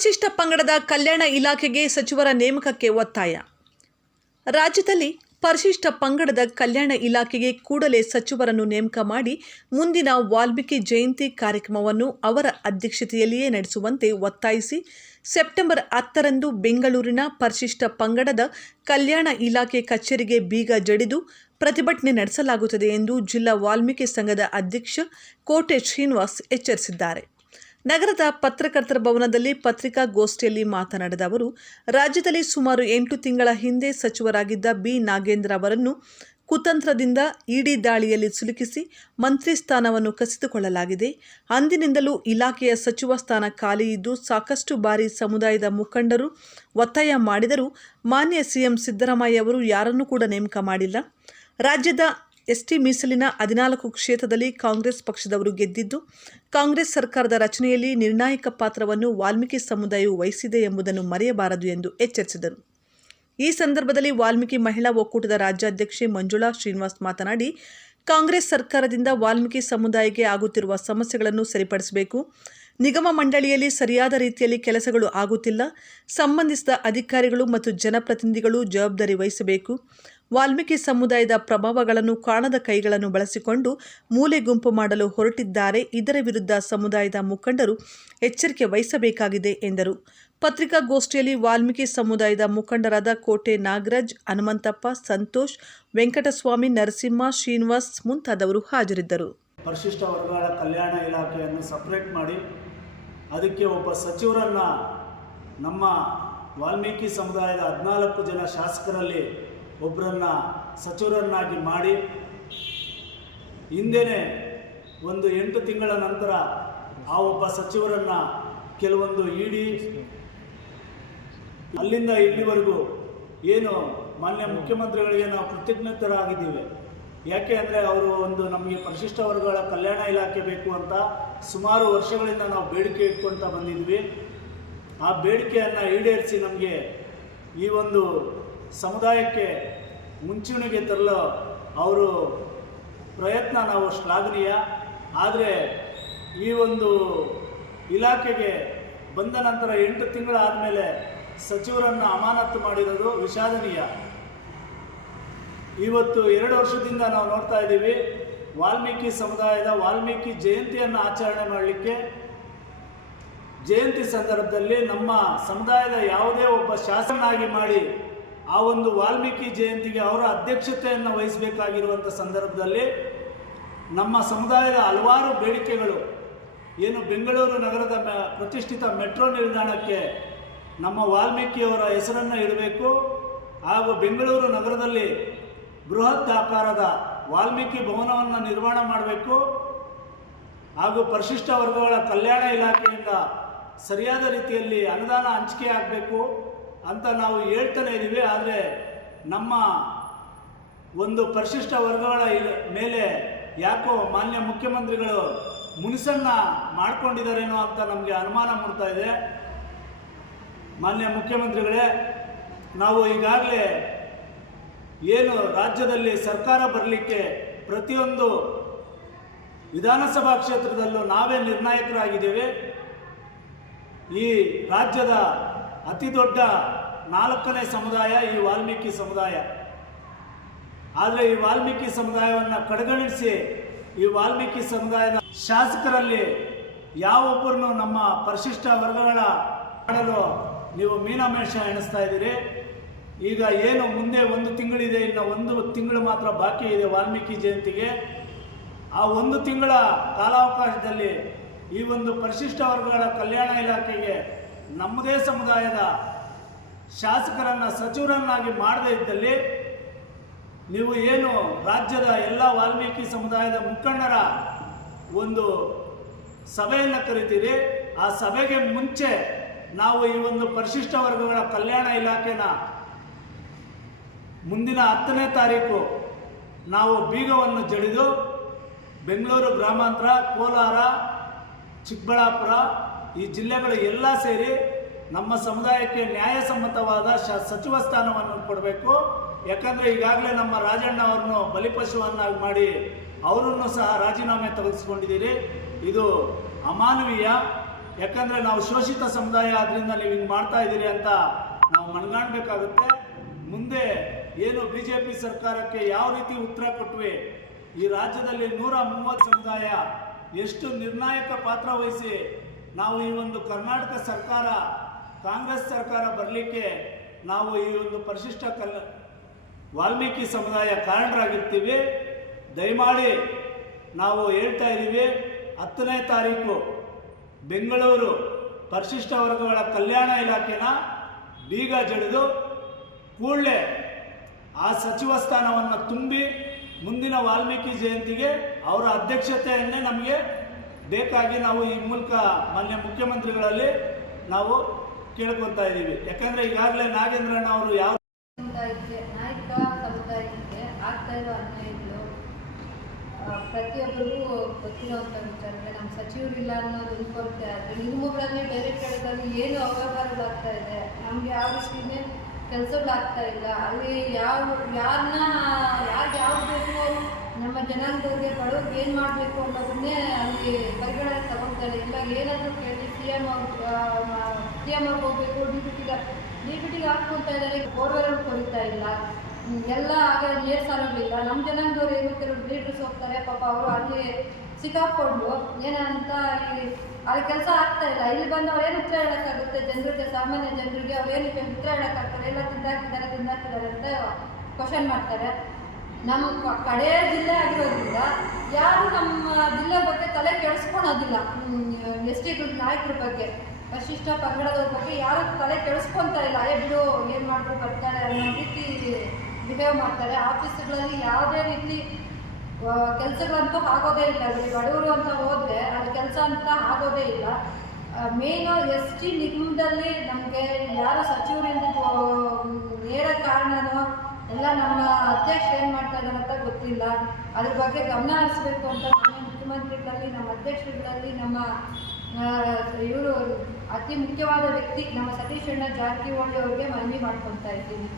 ಪರಿಶಿಷ್ಟ ಪಂಗಡದ ಕಲ್ಯಾಣ ಇಲಾಖೆಗೆ ಸಚಿವರ ನೇಮಕಕ್ಕೆ ಒತ್ತಾಯ. ರಾಜ್ಯದಲ್ಲಿ ಪರಿಶಿಷ್ಟ ಪಂಗಡದ ಕಲ್ಯಾಣ ಇಲಾಖೆಗೆ ಕೂಡಲೇ ಸಚಿವರನ್ನು ನೇಮಕ ಮಾಡಿ ಮುಂದಿನ ವಾಲ್ಮೀಕಿ ಜಯಂತಿ ಕಾರ್ಯಕ್ರಮವನ್ನು ಅವರ ಅಧ್ಯಕ್ಷತೆಯಲ್ಲಿಯೇ ನಡೆಸುವಂತೆ ಒತ್ತಾಯಿಸಿ ಸೆಪ್ಟೆಂಬರ್ ಹತ್ತರಂದು ಬೆಂಗಳೂರಿನ ಪರಿಶಿಷ್ಟ ಪಂಗಡದ ಕಲ್ಯಾಣ ಇಲಾಖೆ ಕಚೇರಿಗೆ ಬೀಗ ಜಡಿದು ಪ್ರತಿಭಟನೆ ನಡೆಸಲಾಗುತ್ತದೆ ಎಂದು ಜಿಲ್ಲಾ ವಾಲ್ಮೀಕಿ ಸಂಘದ ಅಧ್ಯಕ್ಷ ಕೋಟೆ ಶ್ರೀನಿವಾಸ್ ಎಚ್ಚರಿಸಿದ್ದಾರೆ. ನಗರದ ಪತ್ರಕರ್ತರ ಭವನದಲ್ಲಿ ಪತ್ರಿಕಾಗೋಷ್ಠಿಯಲ್ಲಿ ಮಾತನಾಡಿದ ಅವರು, ರಾಜ್ಯದಲ್ಲಿ ಸುಮಾರು ಎಂಟು ತಿಂಗಳ ಹಿಂದೆ ಸಚಿವರಾಗಿದ್ದ ಬಿ. ನಾಗೇಂದ್ರ ಅವರನ್ನು ಕುತಂತ್ರದಿಂದ ಇಡಿ ದಾಳಿಯಲ್ಲಿ ಸಿಲುಕಿಸಿ ಮಂತ್ರಿ ಸ್ಥಾನವನ್ನು ಕಸಿದುಕೊಳ್ಳಲಾಗಿದೆ. ಅಂದಿನಿಂದಲೂ ಇಲಾಖೆಯ ಸಚಿವ ಸ್ಥಾನ ಖಾಲಿ ಇದ್ದು ಸಾಕಷ್ಟು ಬಾರಿ ಸಮುದಾಯದ ಮುಖಂಡರು ಒತ್ತಾಯ ಮಾಡಿದರೂ ಮಾನ್ಯ ಸಿಎಂ ಸಿದ್ದರಾಮಯ್ಯ ಅವರು ಯಾರನ್ನೂ ಕೂಡ ನೇಮಕ ಮಾಡಿಲ್ಲ. ರಾಜ್ಯದ ಎಸ್ಟಿ ಮೀಸಲಿನ ಹದಿನಾಲ್ಕು ಕ್ಷೇತ್ರದಲ್ಲಿ ಕಾಂಗ್ರೆಸ್ ಪಕ್ಷದವರು ಗೆದ್ದಿದ್ದು, ಕಾಂಗ್ರೆಸ್ ಸರ್ಕಾರದ ರಚನೆಯಲ್ಲಿ ನಿರ್ಣಾಯಕ ಪಾತ್ರವನ್ನು ವಾಲ್ಮೀಕಿ ಸಮುದಾಯವು ವಹಿಸಿದೆ ಎಂಬುದನ್ನು ಮರೆಯಬಾರದು ಎಂದು ಎಚ್ಚರಿಸಿದರು. ಈ ಸಂದರ್ಭದಲ್ಲಿ ವಾಲ್ಮೀಕಿ ಮಹಿಳಾ ಒಕ್ಕೂಟದ ರಾಜ್ಯಾಧ್ಯಕ್ಷೆ ಮಂಜುಳಾ ಶ್ರೀನಿವಾಸ್ ಮಾತನಾಡಿ, ಕಾಂಗ್ರೆಸ್ ಸರ್ಕಾರದಿಂದ ವಾಲ್ಮೀಕಿ ಸಮುದಾಯಕ್ಕೆ ಆಗುತ್ತಿರುವ ಸಮಸ್ಯೆಗಳನ್ನು ಸರಿಪಡಿಸಬೇಕು. ನಿಗಮ ಮಂಡಳಿಯಲ್ಲಿ ಸರಿಯಾದ ರೀತಿಯಲ್ಲಿ ಕೆಲಸಗಳು ಆಗುತ್ತಿಲ್ಲ. ಸಂಬಂಧಿಸಿದ ಅಧಿಕಾರಿಗಳು ಮತ್ತು ಜನಪ್ರತಿನಿಧಿಗಳು ಜವಾಬ್ದಾರಿ ವಹಿಸಬೇಕು. ವಾಲ್ಮೀಕಿ ಸಮುದಾಯದ ಪ್ರಭಾವಗಳನ್ನು ಕಾಣದ ಕೈಗಳನ್ನು ಬಳಸಿಕೊಂಡು ಮೂಲೆ ಗುಂಪು ಮಾಡಲು ಹೊರಟಿದ್ದಾರೆ. ಇದರ ವಿರುದ್ಧ ಸಮುದಾಯದ ಮುಖಂಡರು ಎಚ್ಚರಿಕೆ ವಹಿಸಬೇಕಾಗಿದೆ ಎಂದರು. ಪತ್ರಿಕಾಗೋಷ್ಠಿಯಲ್ಲಿ ವಾಲ್ಮೀಕಿ ಸಮುದಾಯದ ಮುಖಂಡರಾದ ಕೋಟೆ ನಾಗರಾಜ್, ಹನುಮಂತಪ್ಪ, ಸಂತೋಷ್, ವೆಂಕಟಸ್ವಾಮಿ, ನರಸಿಂಹ, ಶ್ರೀನಿವಾಸ್ ಮುಂತಾದವರು ಹಾಜರಿದ್ದರು. ಪರಿಶಿಷ್ಟ ವರ್ಗಗಳ ಕಲ್ಯಾಣ ಇಲಾಖೆಯನ್ನು ಸಪ್ರೇಟ್ ಮಾಡಿ ಅದಕ್ಕೆ ಒಬ್ಬ ಸಚಿವರನ್ನು ನಮ್ಮ ವಾಲ್ಮೀಕಿ ಸಮುದಾಯದ ಹದಿನಾಲ್ಕು ಜನ ಶಾಸಕರಲ್ಲಿ ಒಬ್ಬರನ್ನು ಸಚಿವರನ್ನಾಗಿ ಮಾಡಿ ಹಿಂದೆಯೇ ಒಂದು ಎಂಟು ತಿಂಗಳ ನಂತರ ಆ ಒಬ್ಬ ಸಚಿವರನ್ನು ಕೆಲವೊಂದು ಇಡಿ ಅಲ್ಲಿಂದ ಇಲ್ಲಿವರೆಗೂ ಏನು ಮಾನ್ಯ ಮುಖ್ಯಮಂತ್ರಿಗಳಿಗೆ ನಾವು ಕೃತಜ್ಞತರಾಗಿದ್ದೀವಿ. ಯಾಕೆ ಅಂದರೆ ಅವರು ಒಂದು ನಮಗೆ ಪರಿಶಿಷ್ಟ ವರ್ಗಗಳ ಕಲ್ಯಾಣ ಇಲಾಖೆ ಬೇಕು ಅಂತ ಸುಮಾರು ವರ್ಷಗಳಿಂದ ನಾವು ಬೇಡಿಕೆ ಇಟ್ಕೊಳ್ತಾ ಬಂದಿದ್ವಿ. ಆ ಬೇಡಿಕೆಯನ್ನು ಈಡೇರಿಸಿ ನಮಗೆ ಈ ಒಂದು ಸಮುದಾಯಕ್ಕೆ ಮುಂಚೂಣಿಗೆ ತರಲು ಅವರು ಪ್ರಯತ್ನ ನಾವು ಶ್ಲಾಘನೀಯ. ಆದರೆ ಈ ಒಂದು ಇಲಾಖೆಗೆ ಬಂದ ನಂತರ ಎಂಟು ತಿಂಗಳಾದಮೇಲೆ ಸಚಿವರನ್ನು ಅಮಾನತು ಮಾಡಿರೋದು ವಿಷಾದನೀಯ. ಇವತ್ತು ಎರಡು ವರ್ಷದಿಂದ ನಾವು ನೋಡ್ತಾ ಇದ್ದೀವಿ, ವಾಲ್ಮೀಕಿ ಸಮುದಾಯದ ವಾಲ್ಮೀಕಿ ಜಯಂತಿಯನ್ನು ಆಚರಣೆ ಮಾಡಲಿಕ್ಕೆ. ಜಯಂತಿ ಸಂದರ್ಭದಲ್ಲಿ ನಮ್ಮ ಸಮುದಾಯದ ಯಾವುದೇ ಒಬ್ಬ ಶಾಸನಾಗಿ ಮಾಡಿ ಆ ಒಂದು ವಾಲ್ಮೀಕಿ ಜಯಂತಿಗೆ ಅವರ ಅಧ್ಯಕ್ಷತೆಯನ್ನು ವಹಿಸಬೇಕಾಗಿರುವಂಥ ಸಂದರ್ಭದಲ್ಲಿ ನಮ್ಮ ಸಮುದಾಯದ ಹಲವಾರು ಬೇಡಿಕೆಗಳು. ಏನು ಬೆಂಗಳೂರು ನಗರದ ಪ್ರತಿಷ್ಠಿತ ಮೆಟ್ರೋ ನಿಲ್ದಾಣಕ್ಕೆ ನಮ್ಮ ವಾಲ್ಮೀಕಿಯವರ ಹೆಸರನ್ನು ಇಡಬೇಕು. ಹಾಗೂ ಬೆಂಗಳೂರು ನಗರದಲ್ಲಿ ಬೃಹತ್ ಆಕಾರದ ವಾಲ್ಮೀಕಿ ಭವನವನ್ನು ನಿರ್ಮಾಣ ಮಾಡಬೇಕು. ಹಾಗೂ ಪರಿಶಿಷ್ಟ ವರ್ಗಗಳ ಕಲ್ಯಾಣ ಇಲಾಖೆಯಿಂದ ಸರಿಯಾದ ರೀತಿಯಲ್ಲಿ ಅನುದಾನ ಹಂಚಿಕೆ ಆಗಬೇಕು. ಅಂತ ನಾವು ಹೇಳ್ತಾನೆ ಇದ್ದೀವಿ ಆದರೆ ನಮ್ಮ ಒಂದು ಪರಿಶಿಷ್ಟ ವರ್ಗಗಳ ಮೇಲೆ ಯಾಕೋ ಮಾನ್ಯ ಮುಖ್ಯಮಂತ್ರಿಗಳು ಮುನಿಸನ್ನ ಮಾಡ್ಕೊಂಡಿದ್ದಾರೇನೋ ಅಂತ ನಮಗೆ ಅನುಮಾನ ಮೂಡ್ತಾ ಇದೆ. ಮಾನ್ಯ ಮುಖ್ಯಮಂತ್ರಿಗಳೇ, ನಾವು ಈಗಾಗಲೇ ಏನು ರಾಜ್ಯದಲ್ಲಿ ಸರ್ಕಾರ ಬರಲಿಕ್ಕೆ ಪ್ರತಿಯೊಂದು ವಿಧಾನಸಭಾ ಕ್ಷೇತ್ರದಲ್ಲೂ ನಾವೇ ನಿರ್ಣಾಯಕರಾಗಿದ್ದೇವೆ. ಈ ರಾಜ್ಯದ ಅತಿ ದೊಡ್ಡ ನಾಲ್ಕನೇ ಸಮುದಾಯ ಈ ವಾಲ್ಮೀಕಿ ಸಮುದಾಯ. ಆದರೆ ಈ ವಾಲ್ಮೀಕಿ ಸಮುದಾಯವನ್ನು ಕಡೆಗಣಿಸಿ ಈ ವಾಲ್ಮೀಕಿ ಸಮುದಾಯದ ಶಾಸಕರಲ್ಲಿ ಯಾವೊಬ್ಬರನ್ನು ನಮ್ಮ ಪರಿಶಿಷ್ಟ ವರ್ಗಗಳ ಮಾಡಲು ನೀವು ಮೀನಾಮೇಷ ಎಣಿಸ್ತಾ ಇದ್ದೀರಿ. ಈಗ ಏನು ಮುಂದೆ ಒಂದು ತಿಂಗಳಿದೆ, ಇನ್ನು ಒಂದು ತಿಂಗಳು ಮಾತ್ರ ಬಾಕಿ ಇದೆ ವಾಲ್ಮೀಕಿ ಜಯಂತಿಗೆ. ಆ ಒಂದು ತಿಂಗಳ ಕಾಲಾವಕಾಶದಲ್ಲಿ ಈ ಒಂದು ಪರಿಶಿಷ್ಟ ವರ್ಗಗಳ ಕಲ್ಯಾಣ ಇಲಾಖೆಗೆ ನಮ್ಮದೇ ಸಮುದಾಯದ ಶಾಸಕರನ್ನು ಸಚಿವರನ್ನಾಗಿ ಮಾಡದೇ ಇದ್ದಲ್ಲಿ ನೀವು ಏನು ರಾಜ್ಯದ ಎಲ್ಲ ವಾಲ್ಮೀಕಿ ಸಮುದಾಯದ ಮುಖಂಡರ ಒಂದು ಸಭೆಯನ್ನು ಕರಿತೀರಿ, ಆ ಸಭೆಗೆ ಮುಂಚೆ ನಾವು ಈ ಒಂದು ಪರಿಶಿಷ್ಟ ವರ್ಗಗಳ ಕಲ್ಯಾಣ ಇಲಾಖೆನ ಮುಂದಿನ ಹತ್ತನೇ ತಾರೀಕು ನಾವು ಬೀಗವನ್ನು ಜಡಿದು ಬೆಂಗಳೂರು ಗ್ರಾಮಾಂತರ, ಕೋಲಾರ, ಚಿಕ್ಕಬಳ್ಳಾಪುರ ಈ ಜಿಲ್ಲೆಗಳು ಎಲ್ಲ ಸೇರಿ ನಮ್ಮ ಸಮುದಾಯಕ್ಕೆ ನ್ಯಾಯಸಮ್ಮತವಾದ ಶ, ಸಚಿವ ಸ್ಥಾನವನ್ನು ಕೊಡಬೇಕು. ಯಾಕಂದರೆ ಈಗಾಗಲೇ ನಮ್ಮ ರಾಜಣ್ಣ ಅವರನ್ನು ಬಲಿಪಶುವನ್ನಾಗಿ ಮಾಡಿ ಅವರನ್ನು ಸಹ ರಾಜೀನಾಮೆ ತೆಗೆದುಕೊಂಡಿದ್ದೀರಿ ಇದು ಅಮಾನವೀಯ. ಯಾಕಂದರೆ ನಾವು ಶೋಷಿತ ಸಮುದಾಯ ಆದ್ರಿಂದ ನೀವು ಹಿಂಗೆ ಮಾಡ್ತಾ ಇದ್ದೀರಿ ಅಂತ ನಾವು ಮನಗಾಣಬೇಕಾಗುತ್ತೆ. ಮುಂದೆ ಏನು ಬಿ ಜೆ ಪಿ ಸರ್ಕಾರಕ್ಕೆ ಯಾವ ರೀತಿ ಉತ್ತರ ಕೊಟ್ವಿ? ಈ ರಾಜ್ಯದಲ್ಲಿ ನೂರ ಮೂವತ್ತು ಸಮುದಾಯ ಎಷ್ಟು ನಿರ್ಣಾಯಕ ಪಾತ್ರ ವಹಿಸಿ ನಾವು ಈ ಒಂದು ಕರ್ನಾಟಕ ಸರ್ಕಾರ ಕಾಂಗ್ರೆಸ್ ಸರ್ಕಾರ ಬರಲಿಕ್ಕೆ ನಾವು ಈ ಒಂದು ಪರಿಶಿಷ್ಟ ಕಲ್, ವಾಲ್ಮೀಕಿ ಸಮುದಾಯ ಕಾರಣರಾಗಿರ್ತೀವಿ. ದಯಮಾಡಿ ನಾವು ಹೇಳ್ತಾ ಇದ್ದೀವಿ, ಹತ್ತನೇ ತಾರೀಕು ಬೆಂಗಳೂರು ಪರಿಶಿಷ್ಟ ವರ್ಗಗಳ ಕಲ್ಯಾಣ ಇಲಾಖೆನ ಬೀಗ ಜಡಿದು ಕೂಡಲೇ ಆ ಸಚಿವ ಸ್ಥಾನವನ್ನು ತುಂಬಿ ಮುಂದಿನ ವಾಲ್ಮೀಕಿ ಜಯಂತಿಗೆ ಅವರ ಅಧ್ಯಕ್ಷತೆಯನ್ನೇ ನಮಗೆ ಬೇಕಾಗಿ ನಾವು ಈ ಮೂಲಕ ಮಾನ್ಯ ಮುಖ್ಯಮಂತ್ರಿಗಳಲ್ಲಿ ನಾವು ಕೇಳ್ಕೊತಾ ಇದ್ದೀವಿ ಯಾಕಂದ್ರೆ ಈಗಾಗಲೇ ನಾಗೇಂದ್ರಣ್ಣ ಅವರು ಯಾವ ನಾಯಕ ಸಮುದಾಯಕ್ಕೆ ಆಗ್ತಾ ಇರೋ ಅನ್ಯಾಯಗಳು ಇಲ್ಲ ಪ್ರತಿಯೊಬ್ಬರಿಗೂ ಗೊತ್ತಿರುವಂಥ ವಿಚಾರಕ್ಕೆ ನಮ್ಮ ಸಚಿವರಿಲ್ಲ ಅನ್ನೋದು ಒಂದು ಇದ್ದಾರೆ. ಆದರೆ ನಿಮ್ಮೊಬ್ಬರಲ್ಲಿ ಬೇರೆ ಕಡೆಗಳಲ್ಲಿ ಏನು ಅವ್ಯವಹಾರಗಳಾಗ್ತಾ ಇದೆ? ನಮಗೆ ಯಾವ ರೀತಿನೇ ಕೆಲಸಗಳಾಗ್ತಾ ಇಲ್ಲ? ಅಲ್ಲಿ ಯಾವ ಯಾರನ್ನ ಯಾರು ಯಾವ್ದು ಬೇಕು ನಮ್ಮ ಜನಾಂಗದವ್ರಿಗೆ ಬಡವ್ರಿಗೆ ಏನು ಮಾಡಬೇಕು ಅನ್ನೋದನ್ನೇ ಅಲ್ಲಿ ಪರಿಗಣನೆ ಇವಾಗ ಏನಾದರೂ ಕೇಳಿ ಸಿ ಎಂ ಸಿ ಎಂ ಅವ್ರಿಗೆ ಹೋಗಬೇಕು ಡಿ ಬಿ ಟಿಗೆ ಡಿ ಬಿ ಟಿಗೆ ಹಾಕ್ಕೊಂತ ಇದ್ದಾರೆ. ಬೋರ್ವೆಲ್ ಕೊರಿತಾ ಇಲ್ಲ. ಎಲ್ಲ ಆಗ ನೀರು ಸಾಲೋದಿಲ್ಲ ನಮ್ಮ ಜನಾಂಗದವ್ರು ಏನು ಕೆಲವರು ಲೀಡರ್ಸ್ ಹೋಗ್ತಾರೆ. ಪಾಪ ಅವರು ಅಲ್ಲಿ ಸಿಕ್ಕಾಕೊಂಡು ಏನಂತ ಈ, ಅಲ್ಲಿ ಕೆಲಸ ಆಗ್ತಾ ಇಲ್ಲ. ಇಲ್ಲಿ ಬಂದು ಅವ್ರು ಏನು ಉತ್ತರ ಹೇಳೋಕ್ಕಾಗುತ್ತೆ? ಜನರಿಗೆ, ಸಾಮಾನ್ಯ ಜನರಿಗೆ ಅವ್ರು ಏನಕ್ಕೆ ಉತ್ತರ ಹೇಳೋಕ್ಕಾಗ್ತಾರೆ? ಎಲ್ಲ ತಿಂದಾಕಿದ್ದಾರೆ ತಿಂದಾಕಿದ್ದಾರೆ ಅಂತ ಕ್ವಶನ್ ಮಾಡ್ತಾರೆ. ನಮ್ಮ ಕಡೆ ಜಿಲ್ಲೆ ಆಗಿರೋದ್ರಿಂದ ಯಾರು ನಮ್ಮ ಜಿಲ್ಲೆ ಬಗ್ಗೆ ತಲೆ ಕೆಡಿಸ್ಕೊಳೋದಿಲ್ಲ ಎಸ್ ಟಿ ನಾಯಕರ ಬಗ್ಗೆ. ವಶಿಷ್ಠ ಪಂಗಡದವ್ರ ಬಗ್ಗೆ ಯಾರು ತಲೆ ಕೆಡಿಸ್ಕೊಂತಾ ಇಲ್ಲ. ಅಯ್ಯ ಬಿಡು, ಏನು ಮಾಡಿದ್ರು ಬರ್ತಾರೆ ಅನ್ನೋ ರೀತಿ ಬಿಹೇವ್ ಮಾಡ್ತಾರೆ. ಆಫೀಸ್ಗಳಲ್ಲಿ ಯಾವುದೇ ರೀತಿ ಕೆಲಸಗಳಂತೂ ಆಗೋದೇ ಇಲ್ಲ. ಅಲ್ಲಿ ಬಡವರು ಅಂತ ಹೋದರೆ ಅಲ್ಲಿ ಕೆಲಸ ಅಂತ ಆಗೋದೇ ಇಲ್ಲ. ಮೇನ್ ಎಸ್ ಟಿ ನಿಗಮದಲ್ಲಿ ನಮಗೆ ಯಾರು ಸಚಿವರಿಂದ ನೇರ ಕಾರಣನೋ, ಎಲ್ಲ ನಮ್ಮ ಅಧ್ಯಕ್ಷ ಏನು ಮಾಡ್ತಾ ಇದ್ದಾರೆ ಅಂತ ಗೊತ್ತಿಲ್ಲ. ಅದ್ರ ಬಗ್ಗೆ ಗಮನ ಹರಿಸ್ಬೇಕು ಅಂತ ಮುಖ್ಯಮಂತ್ರಿಗಳಲ್ಲಿ ನಮ್ಮ ಅಧ್ಯಕ್ಷರುಗಳಲ್ಲಿ, ನಮ್ಮ ಇವರು ಅತಿ ಮುಖ್ಯವಾದ ವ್ಯಕ್ತಿ, ನಮ್ಮ ಸತೀಶ್ ಅಣ್ಣ ಜಾರಕಿಹೊಳಿ ಅವ್ರಿಗೆ ಮನವಿ ಮಾಡ್ಕೊತಾ ಇದ್ದೀನಿ.